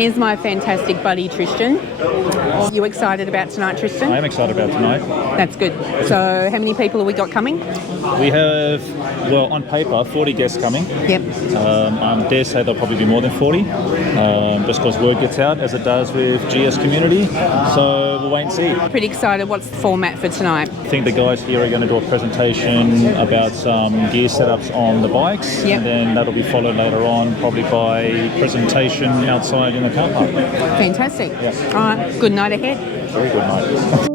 Here's my fantastic buddy Tristan. You excited about tonight, Tristan? I am excited about tonight. That's good. So how many people have we got coming? We have, well, on paper, 40 guests coming. Yep. I dare say there'll probably be more than 40, just because word gets out, as it does with GS community. So we'll wait and see. Pretty excited. What's the format for tonight? I think the guys here are going to do a presentation about some gear setups on the bikes. Yep. And then that'll be followed later on, probably by presentation outside in the car park. Fantastic. Yeah. All right. Good night ahead. Very good night.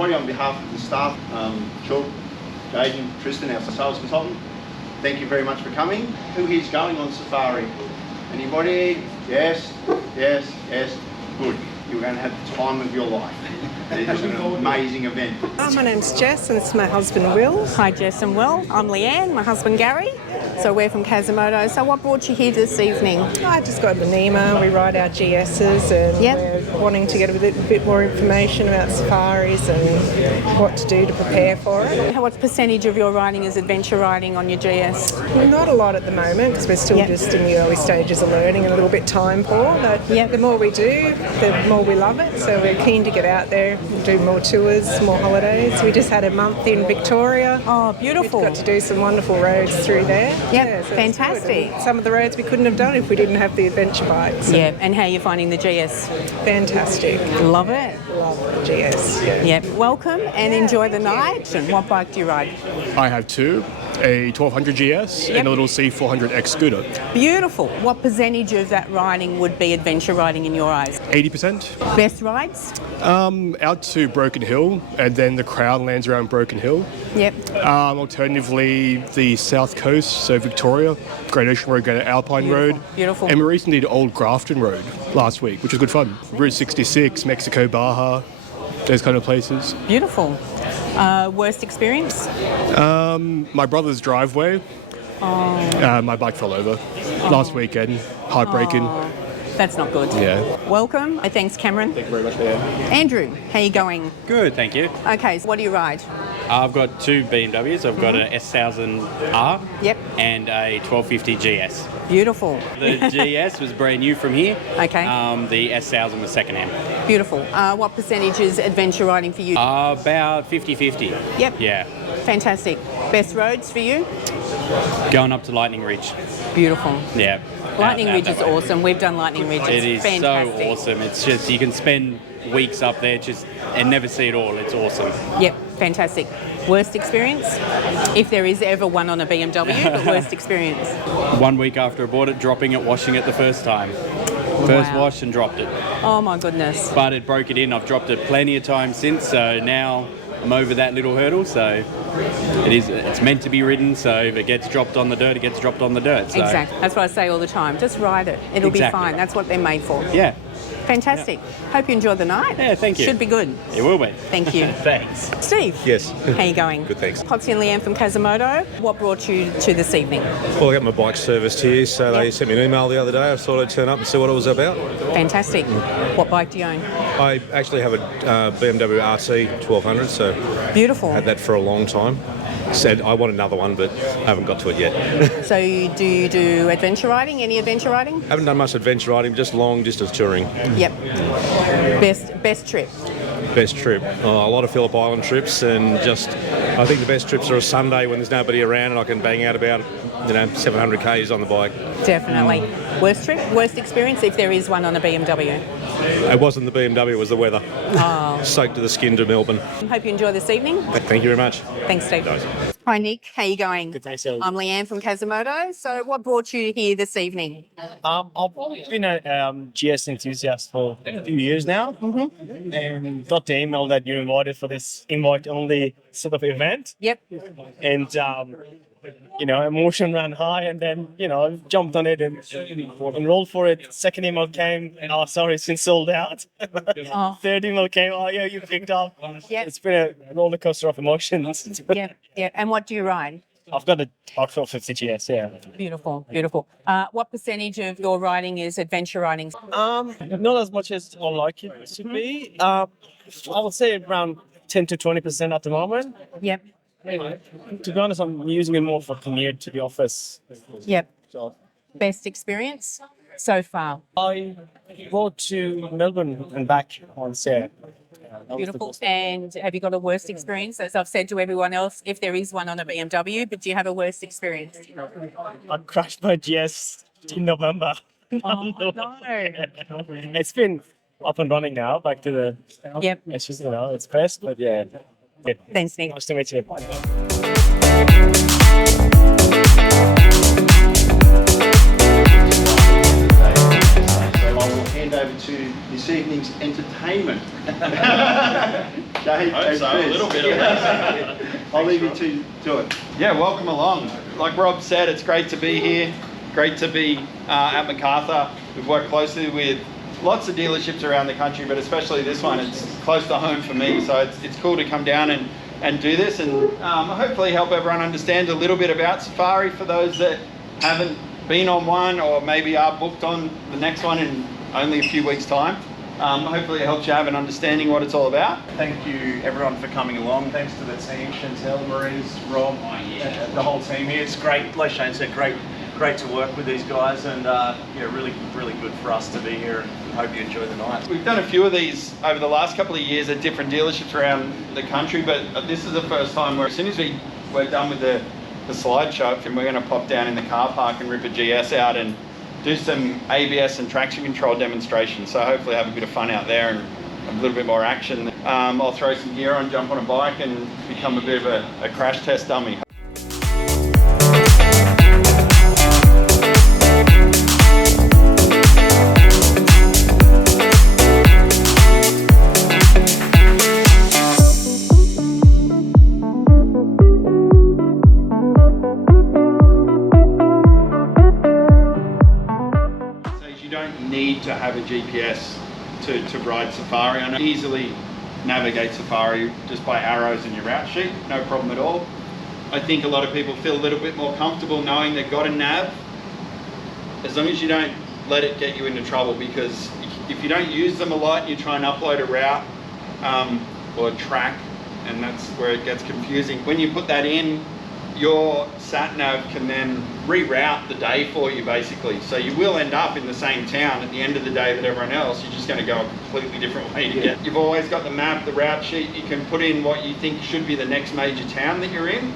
On behalf of the staff, Tristan, our sales consultant, thank you very much for coming. Who here's going on safari? Anybody? Yes, yes, yes. Good. You're going to have the time of your life. It's an amazing event. My name's Jess and it's my husband Will. Hi Jess and Will. I'm Leanne, my husband Gary. So we're from Quasimodo. So what brought you here this evening? I just got the NEMA. We ride our GSs and we're wanting to get a bit more information about safaris and what to do to prepare for it. What percentage of your riding is adventure riding on your GS? Not a lot at the moment because we're still just in the early stages of learning and a little bit time poor. But the more we do, the more we love it. So we're keen to get out there and do more tours, more holidays. We just had a month in Victoria. Oh, beautiful. We got to do some wonderful roads through there. Yep, so fantastic. Some of the roads we couldn't have done if we didn't have the adventure bikes. Yeah, and how are you finding the GS? Fantastic. Love it. Love the GS. Yeah. Yep. Welcome and enjoy the night. And what bike do you ride? I have two, a 1200 GS and a little C400X scooter. Beautiful. What percentage of that riding would be adventure riding in your eyes? 80%. Best rides? Out to Broken Hill, and then the crowd lands around Broken Hill. Yep. Alternatively, the south coast, so Victoria, Great Ocean Road, Great Alpine Road. Beautiful. And we recently did Old Grafton Road last week, which was good fun. Route 66, Mexico, Baja, those kind of places. Beautiful. Worst experience? My brother's driveway. My bike fell over last weekend. Heartbreaking. That's not good. Yeah. Welcome. Thanks, Cameron. Thank you very much, Leanne. Andrew, how are you going? Good, thank you. Okay, so what do you ride? I've got two BMWs. I've got an S1000R Yep. and a 1250 GS. Beautiful. The GS was brand new from here. Okay. The S1000 was second-hand. Beautiful. What percentage is adventure riding for you? About 50-50. Yep. Yeah. Fantastic. Best roads for you? Going up to Lightning Ridge. Beautiful. Yeah. Lightning Out Ridge that is way. awesome. We've done Lightning Ridge. It is It's fantastic. so awesome. It's just, you can spend weeks up there and never see it all. It's awesome. Yep, fantastic. Worst experience? If there is ever one on a BMW, but worst experience? 1 week after I bought it, dropping it, washing it the first time. First wash and dropped it. Oh my goodness. But it broke it in. I've dropped it plenty of times since, so now I'm over that little hurdle. So it's meant to be ridden, so if it gets dropped on the dirt, it gets dropped on the dirt. So. Exactly. That's what I say all the time. Just ride it. It'll be fine. That's what they're made for. Yeah. Fantastic. Hope you enjoyed the night. Yeah, thank you. Should be good. It will be. Thank you. Thanks. Steve. Yes. How you going? Good, thanks. Pottsy and Leanne from Quasimodo. What brought you to this evening? Well, I got my bike serviced here, so they sent me an email the other day. I thought I'd turn up and see what it was about. Fantastic. What bike do you own? I actually have a BMW RC 1200, so Beautiful. had that for a long time. said I want another one, but I haven't got to it yet. So do you do adventure riding? Any adventure riding? Haven't done much adventure riding, just long distance touring. Yep. Best trip? Best trip. A lot of Phillip Island trips, and I think the best trips are a Sunday when there's nobody around and I can bang out about 700 k's on the bike. Definitely. Worst trip? Worst experience if there is one on a BMW? It wasn't the BMW, it was the weather. Oh. Soaked to the skin to Melbourne. Hope you enjoy this evening. Thank you very much. Thanks, Steve. Nice. Hi, Nick. How are you going? Good, thanks, Ellie. I'm Leanne from Kazimoto. So what brought you here this evening? I've been a GS enthusiast for a few years now, and got the email that you're invited for this invite-only sort of event. Yep. And emotion ran high, and then jumped on it and enrolled for it. Second email came, oh sorry, it's been sold out. Oh. Third email came, oh yeah, you picked up. Yep. It's been a roller coaster of emotions. Yeah. And what do you ride? I've got a Hartford 50 GS, yeah. Beautiful. What percentage of your riding is adventure riding? Not as much as I like it to be. I would say around 10 to 20% at the moment. Yep. To be honest, I'm using it more for commute to the office. Yep. So Best experience so far? I rode to Melbourne and back on Saturday. Beautiful. And have you got a worst experience? As I've said to everyone else, if there is one on a BMW, but do you have a worst experience? I crashed my GS in November. Oh, no. It's been up and running now, back to the... Yep. It's just, it's best, but yeah. Thanks, Nick. Nice to meet you. So I will hand over to this evening's entertainment. Jay, Hope so, a little bit of that. I'll leave you to do it. Yeah, welcome along. Like Rob said, it's great to be here. Great to be at Macarthur. We've worked closely with lots of dealerships around the country, but especially this one. It's close to home for me, so it's cool to come down and do this and hopefully help everyone understand a little bit about Safari for those that haven't been on one or maybe are booked on the next one in only a few weeks' time. Hopefully it helps you have an understanding what it's all about. Thank you everyone for coming along. Thanks to the team, Chantel, Maurice, Rob, the whole team here. It's great, like Shane said, great to work with these guys, and really good for us to be here, and hope you enjoy the night. We've done a few of these over the last couple of years at different dealerships around the country, but this is the first time where as soon as we're done with the slideshow, and we're going to pop down in the car park and rip a GS out and do some ABS and traction control demonstrations. So hopefully have a bit of fun out there and a little bit more action. I'll throw some gear on, jump on a bike and become a bit of a crash test dummy. To have a GPS to ride Safari. I know easily navigate Safari just by arrows in your route sheet, no problem at all. I think a lot of people feel a little bit more comfortable knowing they've got a nav, as long as you don't let it get you into trouble, because if you don't use them a lot and you try and upload a route or a track, and that's where it gets confusing. When you put that in, your sat nav can then reroute the day for you basically. So you will end up in the same town at the end of the day that everyone else. You're just going to go a completely different way to get. You've always got the map, the route sheet. You can put in what you think should be the next major town that you're in,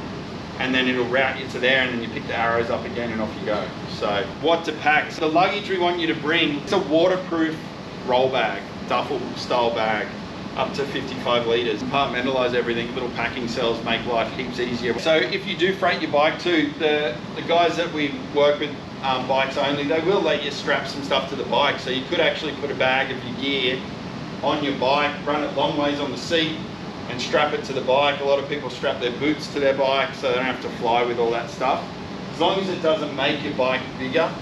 and then it'll route you to there, and then you pick the arrows up again and off you go. So what to pack? So the luggage we want you to bring, it's a waterproof roll bag, duffel style bag, up to 55 litres. Compartmentalise everything, little packing cells make life heaps easier. So if you do freight your bike too, the guys that we work with bikes only, they will let you strap some stuff to the bike. So you could actually put a bag of your gear on your bike, run it long ways on the seat and strap it to the bike. A lot of people strap their boots to their bike so they don't have to fly with all that stuff. As long as it doesn't make your bike bigger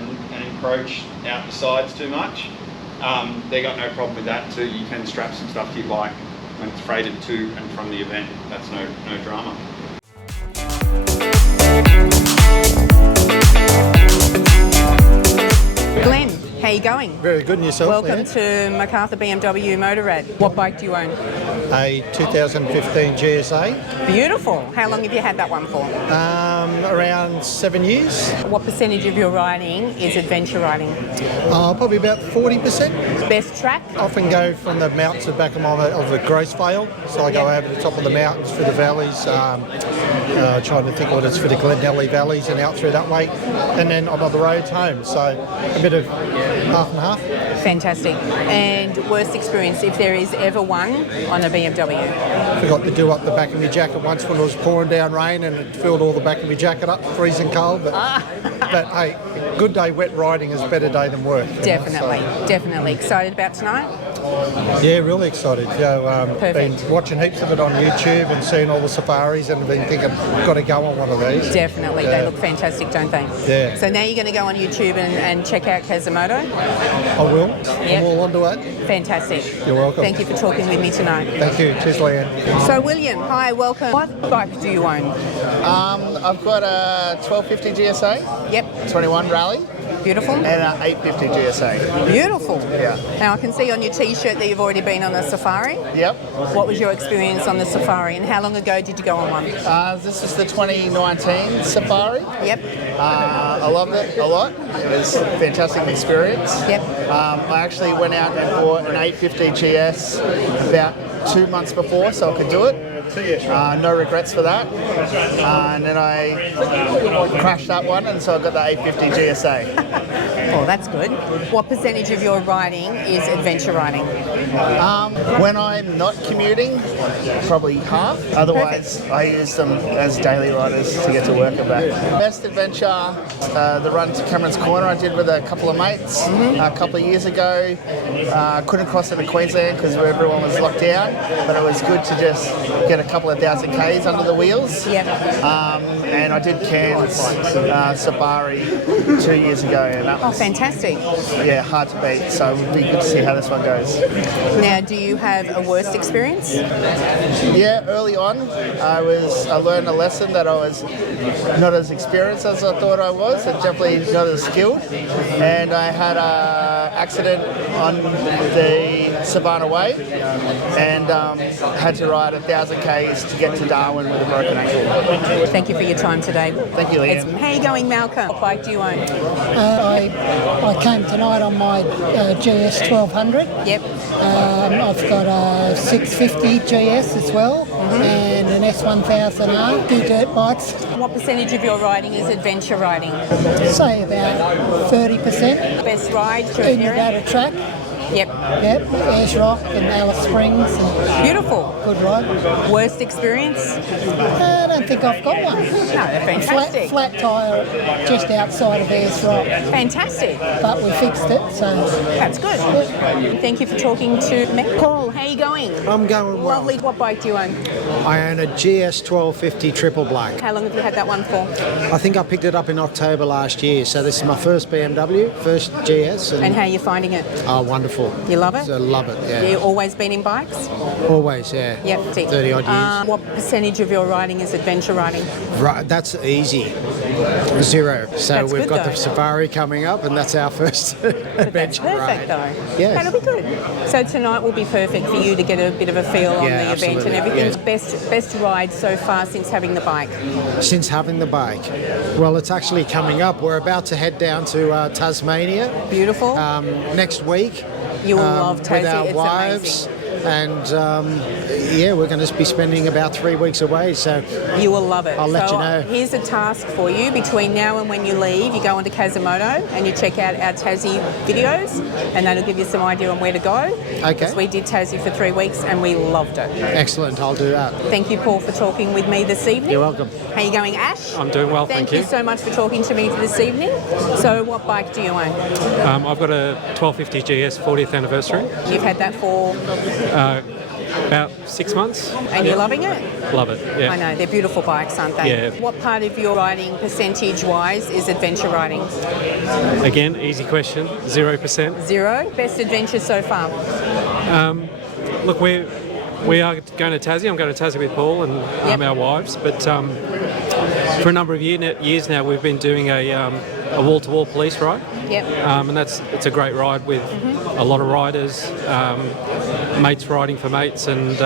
and encroach out the sides too much, they got no problem with that too. You can strap some stuff to your bike when it's freighted to and from the event. That's no drama. Glenn, how you going? Very good, and yourself? Welcome to Macarthur BMW Motorrad. What bike do you own? a 2015 GSA. Beautiful. How long have you had that one for? Around 7 years. What percentage of your riding is adventure riding? Probably about 40%. Best track? Often go from the mountains at the back of the Gracevale, so I go over the top of the mountains through the valleys, trying to think what it's for the Glenelly valleys and out through that way, and then I'm on the roads home, so a bit of half and half. Fantastic. And worst experience, if there is ever one, on a BMW? Forgot to do up the back of my jacket once when it was pouring down rain and it filled all the back of my jacket up, freezing cold, but hey, good day wet riding is a better day than work. Definitely, definitely. Excited about tonight? Yeah, really excited. Perfect. Been watching heaps of it on YouTube and seeing all the safaris and been thinking, got to go on one of these. Definitely. They look fantastic, don't they? Yeah. So now you're going to go on YouTube and check out Kazimoto? I will. Yep. I'm all onto it. Fantastic. You're welcome. Thank you for talking with me tonight. Thank you. Cheers, Leanne. So William, hi, welcome. What bike do you own? I've got a 1250 GSA. Yep. 21 Rally. Beautiful. And an 850 GSA. Beautiful. Yeah. Now I can see on your T-shirt that you've already been on a safari. Yep. What was your experience on the safari and how long ago did you go on one? This is the 2019 Safari. Yep. I loved it a lot. It was a fantastic experience. Yep. I actually went out and bought an 850 GS about 2 months before so I could do it. No regrets for that. And then I crashed that one and so I got the 850 GSA. Oh, that's good. What percentage of your riding is adventure riding? When I'm not commuting, probably half. Otherwise, I use them as daily riders to get to work and back. Best adventure, the run to Cameron's Corner I did with a couple of mates a couple of years ago. Couldn't cross into Queensland because everyone was locked down, but it was good to just get a couple of thousand Ks under the wheels. Yep. And I did Cairns Safari 2 years ago, and that was fantastic. Yeah, hard to beat. So it would be good to see how this one goes. Now, do you have a worst experience? Yeah, early on, I learned a lesson that I was not as experienced as I thought I was, and definitely not as skilled. And I had an accident on the Savannah Way, and had to ride 1,000 Ks to get to Darwin with a broken ankle. Thank you for your time today. Thank you, Leanne. How are you going, Malcolm? What bike do you own? I came tonight on my GS 1200. Yep. I've got a 650 GS as well, and an S1000R, 2 dirt bikes. What percentage of your riding is adventure riding? Say about 30%. Best ride? In and out of track. Yep. Yep, Ayers Rock and Alice Springs. And beautiful. Good ride. Worst experience? I don't think I've got one. No, they're fantastic. Flat tyre just outside of Ayers Rock. Fantastic. But we fixed it, so... That's good. Yep. Thank you for talking to me. Paul, how are you going? I'm going well. Lovely. What bike do you own? I own a GS 1250 Triple Black. How long have you had that one for? I think I picked it up in October last year, so this is my first BMW, first GS. And how are you finding it? Oh, wonderful. You love it? I love it, yeah. You always been in bikes? Always, yeah. Yep. 30 odd years. What percentage of your riding is adventure riding? Right, that's easy. 0. So That's we've good, got though. the Safari coming up, and that's our first adventure Perfect, ride. though. Yes. That'll be good. So tonight will be perfect for you to get a bit of a feel on the event and absolutely, everything. yeah. Best ride so far since having the bike? Since having the bike? Well, it's actually coming up. We're about to head down to Tasmania. Beautiful. Next week. You will love Tassie. With our It's wives. amazing. And we're going to be spending about 3 weeks away, so you will love it. I'll let you know. Here's a task for you. Between now and when you leave, you go onto Kazimoto and you check out our Tassie videos, and that'll give you some idea on where to go. Okay. Because we did Tassie for 3 weeks and we loved it. Excellent, I'll do that. Thank you, Paul, for talking with me this evening. You're welcome. How are you going, Ash? I'm doing well, thank you. Thank you so much for talking to me this evening. So what bike do you own? I've got a 1250 GS 40th anniversary. You've had that for? About 6 months. And you're loving it? Love it, yeah. I know, they're beautiful bikes, aren't they? Yeah. What part of your riding, percentage-wise, is adventure riding? Again, easy question, 0%. 0? Best adventure so far? Look, we are going to Tassie. I'm going to Tassie with Paul and our wives, but For a number of years now, we've been doing a wall-to-wall police ride. Yep. And it's a great ride with a lot of riders, mates riding for mates, and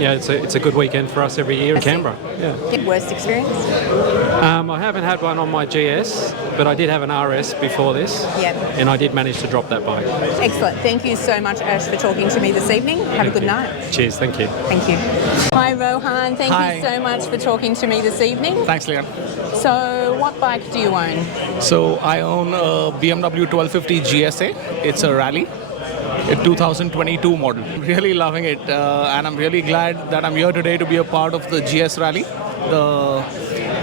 it's a good weekend for us every year in Canberra. Yeah. Worst experience? I haven't had one on my GS, but I did have an RS before this. Yep. And I did manage to drop that bike. Excellent. Thank you so much, Ash, for talking to me this evening. Have a good night. Cheers. Thank you. Thank you. Hi, Rohan. Thank Hi. you so much for talking to me this evening. Thanks, Leanne. So, what bike do you own? So I own a BMW 1250 GSA. It's a rally, a 2022 model. Really loving it, and I'm really glad that I'm here today to be a part of the GS rally.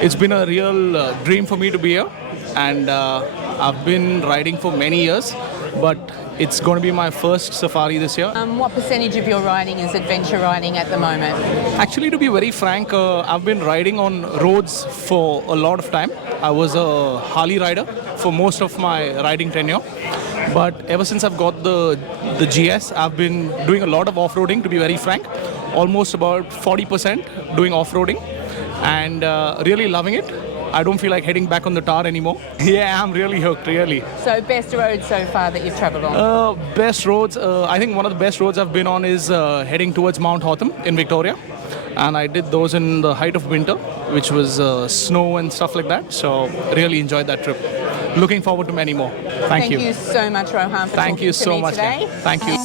It's been a real dream for me to be here, and I've been riding for many years, but it's going to be my first safari this year. What percentage of your riding is adventure riding at the moment? Actually, to be very frank, I've been riding on roads for a lot of time. I was a Harley rider for most of my riding tenure. But ever since I've got the GS, I've been doing a lot of off-roading, to be very frank. Almost about 40% doing off-roading, and really loving it. I don't feel like heading back on the tar anymore. Yeah, I'm really hooked, really. So, best road so far that you've travelled on? Best roads, I think one of the best roads I've been on is heading towards Mount Hotham in Victoria. And I did those in the height of winter, which was snow and stuff like that. So, really enjoyed that trip. Looking forward to many more. Thank you. Thank you so much, Rohan, for Thank talking you to so me much. today. Thank you.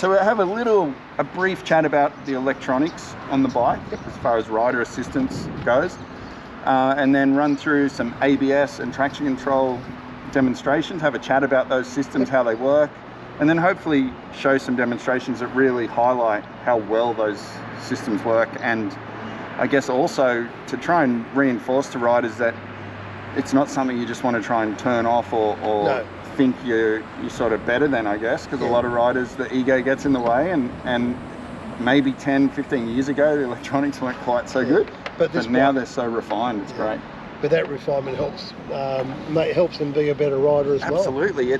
So we'll have a brief chat about the electronics on the bike as far as rider assistance goes, and then run through some ABS and traction control demonstrations, have a chat about those systems, how they work, and then hopefully show some demonstrations that really highlight how well those systems work, and I guess also to try and reinforce to riders that it's not something you just want to try and turn off or No. think you're sort of better than, I guess, because a lot of riders, the ego gets in the way, and maybe 10, 15 years ago the electronics weren't quite so good, but now they're so refined, it's great. But that refinement helps them be a better rider as well. Absolutely.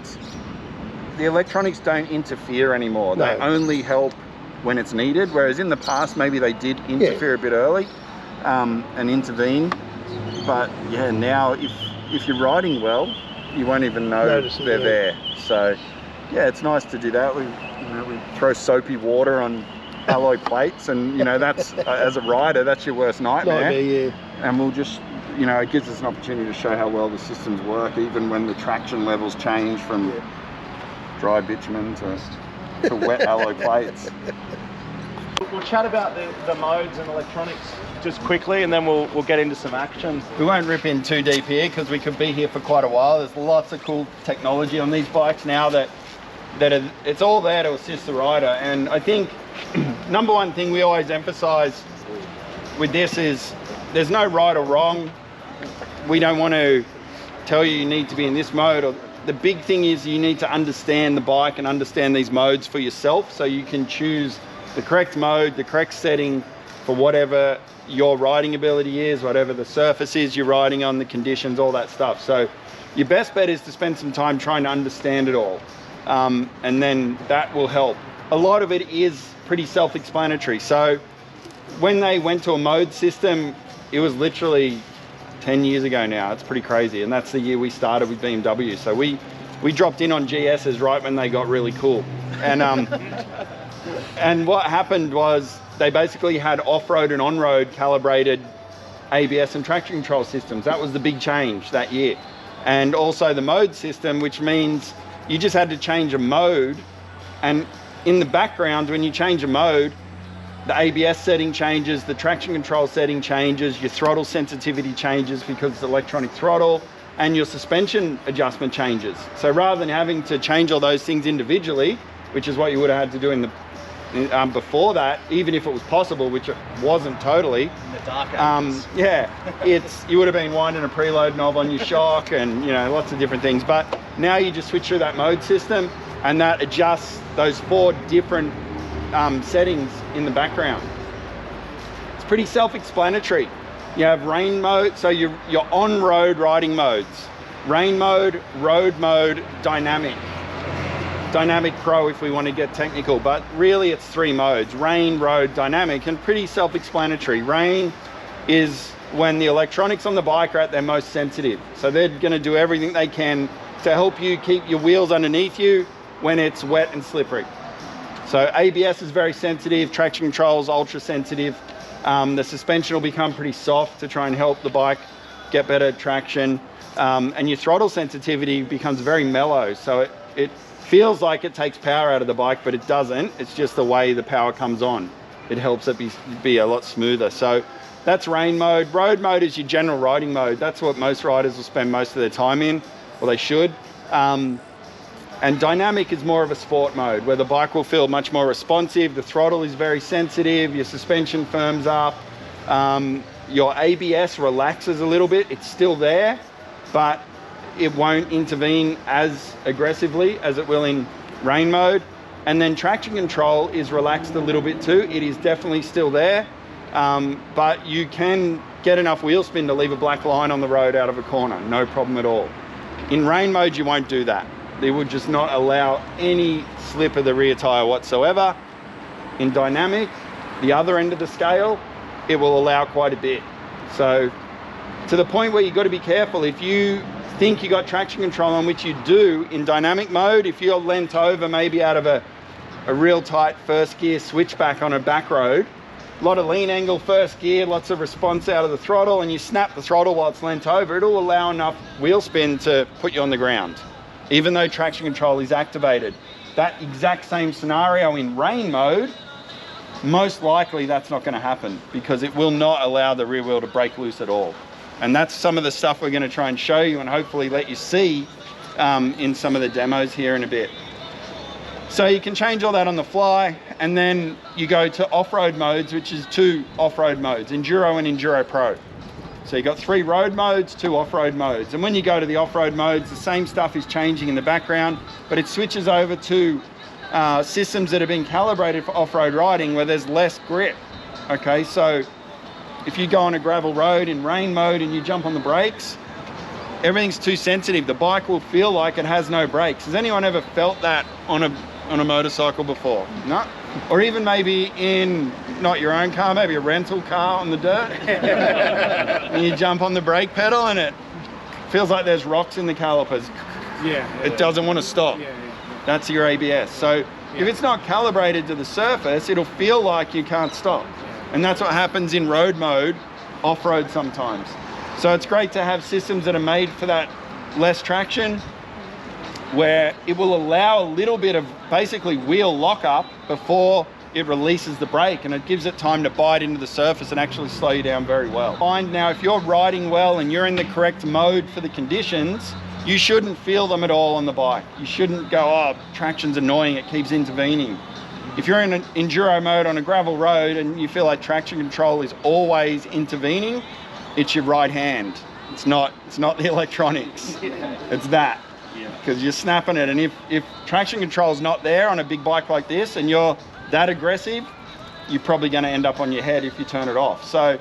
The electronics don't interfere anymore. They only help when it's needed, whereas in the past maybe they did interfere a bit early and intervene. But yeah, now if you're riding well, you won't even know they're there. So yeah, it's nice to do that. We throw soapy water on alloy plates, and that's as a rider, that's your worst nightmare. And we'll just, it gives us an opportunity to show how well the systems work, even when the traction levels change from dry bitumen to wet alloy plates. We'll chat about the modes and electronics just quickly, and then we'll get into some action. We won't rip in too deep here because we could be here for quite a while. There's lots of cool technology on these bikes now that it's all there to assist the rider. And I think number one thing we always emphasize with this is there's no right or wrong. We don't want to tell you need to be in this mode. Or the big thing is you need to understand the bike and understand these modes for yourself, so you can choose the correct mode, the correct setting for whatever your riding ability is, whatever the surface is you're riding on, the conditions, all that stuff. So your best bet is to spend some time trying to understand it all, and then that will help. A lot of it is pretty self-explanatory. So when they went to a mode system, it was literally 10 years ago now. It's pretty crazy, and that's the year we started with BMW. So we dropped in on GSs right when they got really cool, and and what happened was they basically had off-road and on-road calibrated ABS and traction control systems. That was the big change that year. And also the mode system, which means you just had to change a mode, and in the background when you change a mode, the ABS setting changes, the traction control setting changes, your throttle sensitivity changes because it's electronic throttle, and your suspension adjustment changes. So rather than having to change all those things individually, which is what you would have had to do in the before that, even if it was possible, which it wasn't totally. In the dark ages. You would have been winding a preload knob on your shock and lots of different things. But now you just switch through that mode system, and that adjusts those 4 different settings in the background. It's pretty self-explanatory. You have rain mode, so your on-road riding modes. rain mode, road mode, dynamic. Dynamic Pro if we want to get technical, but really it's 3 modes: rain, road, dynamic, and pretty self-explanatory. Rain is when the electronics on the bike are at their most sensitive. So they're going to do everything they can to help you keep your wheels underneath you when it's wet and slippery. So ABS is very sensitive, traction control is ultra sensitive. The suspension will become pretty soft to try and help the bike get better traction. And your throttle sensitivity becomes very mellow. So it feels like it takes power out of the bike, but it doesn't. It's just the way the power comes on. It helps it be a lot smoother. So that's rain mode. Road mode is your general riding mode. That's what most riders will spend most of their time in, or they should. And dynamic is more of a sport mode where the bike will feel much more responsive. The throttle is very sensitive. Your suspension firms up. Your ABS relaxes a little bit. It's still there, but it won't intervene as aggressively as it will in rain mode. And then traction control is relaxed a little bit too. It is definitely still there, but you can get enough wheel spin to leave a black line on the road out of a corner, no problem at all. In rain mode, you won't do that. They would just not allow any slip of the rear tire whatsoever. In dynamic, the other end of the scale, it will allow quite a bit. So to the point where you've got to be careful. If you think you got traction control on, which you do in dynamic mode, if you're leant over maybe out of a real tight first gear switchback on a back road, a lot of lean angle first gear, lots of response out of the throttle, and you snap the throttle while it's leant over, it'll allow enough wheel spin to put you on the ground, even though traction control is activated. That exact same scenario in rain mode, most likely that's not going to happen because it will not allow the rear wheel to break loose at all. And that's some of the stuff we're going to try and show you and hopefully let you see in some of the demos here in a bit. So you can change all that on the fly, and then you go to off-road modes, which is 2 off-road modes, Enduro and Enduro Pro. So you've got 3 road modes, 2 off-road modes. And when you go to the off-road modes, the same stuff is changing in the background, but it switches over to systems that have been calibrated for off-road riding where there's less grip. Okay, so if you go on a gravel road in rain mode and you jump on the brakes, everything's too sensitive. The bike will feel like it has no brakes. Has anyone ever felt that on a motorcycle before? No? Or even maybe in, not your own car, maybe a rental car on the dirt. And you jump on the brake pedal and it feels like there's rocks in the calipers. It doesn't want to stop. That's your ABS. So if it's not calibrated to the surface, it'll feel like you can't stop. And that's what happens in road mode, off-road sometimes. So it's great to have systems that are made for that less traction, where it will allow a little bit of basically wheel lockup before it releases the brake, and it gives it time to bite into the surface and actually slow you down very well. Find now, if you're riding well and you're in the correct mode for the conditions, you shouldn't feel them at all on the bike. You shouldn't go, oh, traction's annoying, it keeps intervening. If you're in an enduro mode on a gravel road and you feel like traction control is always intervening, it's your right hand. It's not the electronics. It's that. Because you're snapping it, and if traction control is not there on a big bike like this and you're that aggressive, you're probably going to end up on your head if you turn it off. So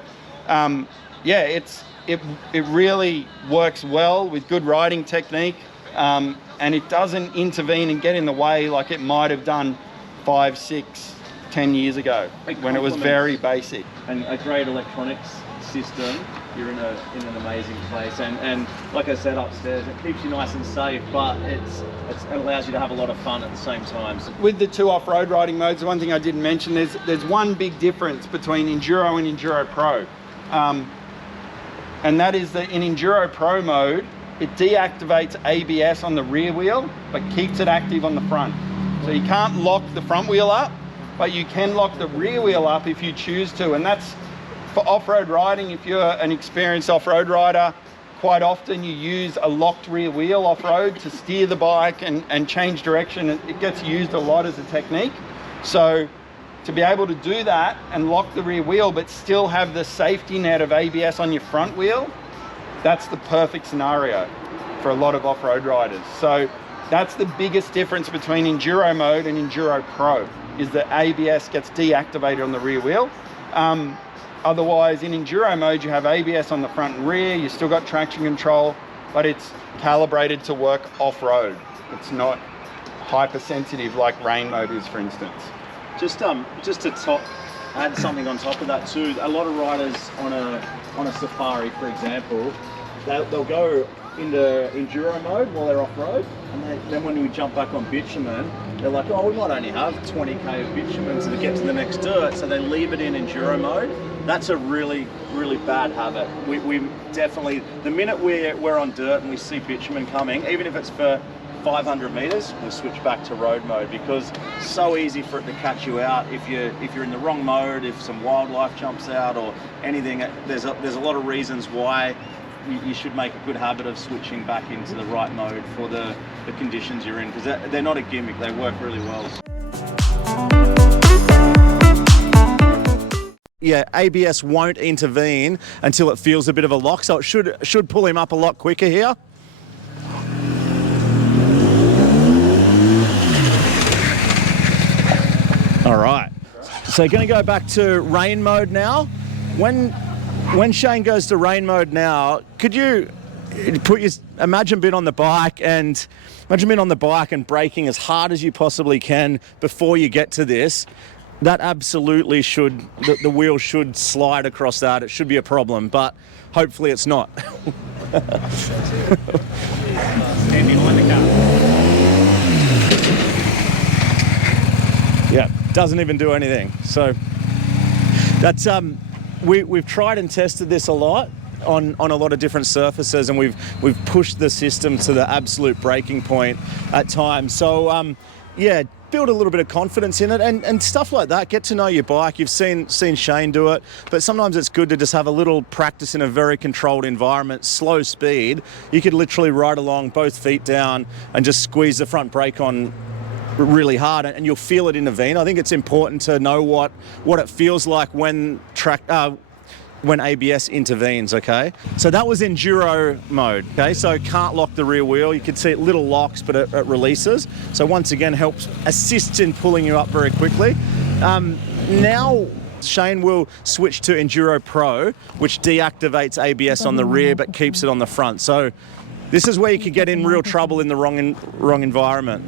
yeah, it really works well with good riding technique, and it doesn't intervene and get in the way like it might have done 5, 6, 10 years ago when it was very basic. And a great electronics system, you're in an amazing place, and like I said upstairs, it keeps you nice and safe, but it allows you to have a lot of fun at the same time. With the 2 off-road riding modes, the one thing I didn't mention, there's one big difference between Enduro and Enduro Pro, and that is that in Enduro Pro mode, it deactivates ABS on the rear wheel but keeps it active on the front. So you can't lock the front wheel up, but you can lock the rear wheel up if you choose to, and that's for off-road riding. If you're an experienced off-road rider, quite often you use a locked rear wheel off-road to steer the bike and change direction. It gets used a lot as a technique. So to be able to do that and lock the rear wheel but still have the safety net of ABS on your front wheel, that's the perfect scenario for a lot of off-road riders. So that's the biggest difference between Enduro mode and Enduro Pro, is that ABS gets deactivated on the rear wheel. Otherwise, in Enduro mode, you have ABS on the front and rear, you've still got traction control, but it's calibrated to work off-road. It's not hypersensitive like rain mode is, for instance. Just to add something on top of that too, a lot of riders on a Safari, for example, they'll go into enduro mode while they're off-road, and then when we jump back on bitumen, they're like, oh, we might only have 20k of bitumen to get to the next dirt, so they leave it in enduro mode. That's a really, really bad habit. We definitely, the minute we're on dirt and we see bitumen coming, even if it's for 500 meters, we'll switch back to road mode, because it's so easy for it to catch you out if you're in the wrong mode, if some wildlife jumps out or anything. There's a lot of reasons why you should make a good habit of switching back into the right mode for the conditions you're in, because they're not a gimmick, they work really well. Yeah, ABS won't intervene until it feels a bit of a lock, so it should pull him up a lot quicker here. All right, so going to go back to rain mode now. When Shane goes to rain mode now, could you imagine being on the bike and braking as hard as you possibly can before you get to this? That absolutely should, the wheel should slide across that. It should be a problem, but hopefully it's not. Yeah, doesn't even do anything. So that's we've tried and tested this a lot on a lot of different surfaces, and we've pushed the system to the absolute breaking point at times. So yeah, build a little bit of confidence in it and stuff like that. Get to know your bike. You've seen Shane do it, but sometimes it's good to just have a little practice in a very controlled environment, slow speed. You could literally ride along both feet down and just squeeze the front brake on really hard, and you'll feel it intervene. I think it's important to know what it feels like when ABS intervenes, okay? So that was enduro mode, okay? So can't lock the rear wheel. You can see it little locks, but it releases. So once again, assists in pulling you up very quickly. Now Shane will switch to Enduro Pro, which deactivates ABS on the rear but keeps it on the front. So this is where you could get in real trouble in the wrong environment.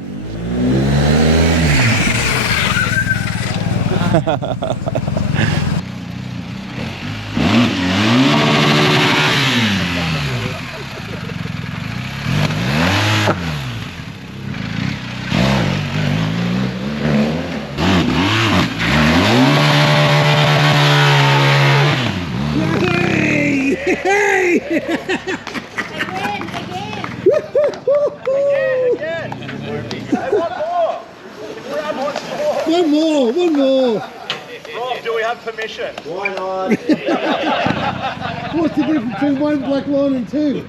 One more. Rob, do we have permission? Why not? What's the difference between one black line and two?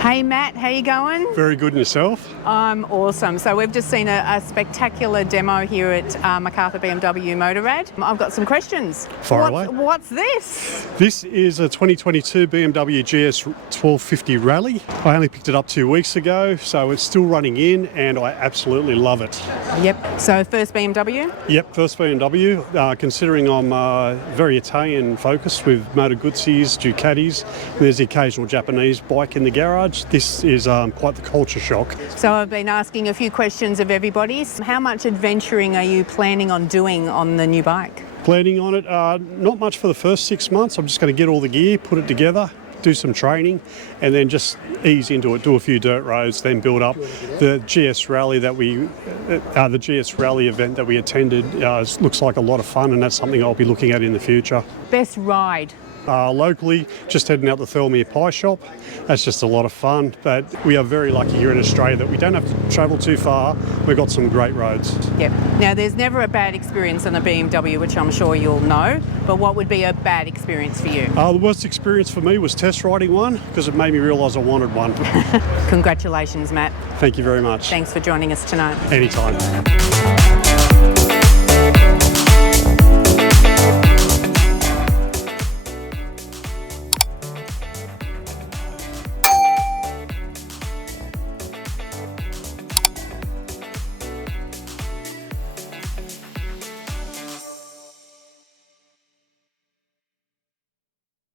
Hey Matt, how you going? Very good, and yourself? I'm awesome. So we've just seen a spectacular demo here at Macarthur BMW Motorrad. I've got some questions. Fire away. What's this? This is a 2022 BMW GS 1250 Rally. I only picked it up 2 weeks ago, so it's still running in, and I absolutely love it. Yep. So first BMW? Yep, first BMW. Considering I'm very Italian focused with Moto Guzzis, Ducatis, there's the occasional Japanese bike in the garage. This is quite the culture shock. So I've been asking a few questions of everybody. How much adventuring are you planning on doing on the new bike? Planning on it, not much for the first 6 months. I'm just going to get all the gear, put it together, do some training, and then just ease into it, do a few dirt roads, then build up. The GS Rally the GS Rally event that we attended looks like a lot of fun, and that's something I'll be looking at in the future. Best ride? Locally, just heading out the Thirlmere Pie Shop. That's just a lot of fun, but we are very lucky here in Australia that we don't have to travel too far. We've got some great roads. Yep. Now, there's never a bad experience on a BMW, which I'm sure you'll know, but what would be a bad experience for you? The worst experience for me was test riding one, because it made me realise I wanted one. Congratulations, Matt. Thank you very much. Thanks for joining us tonight. Anytime.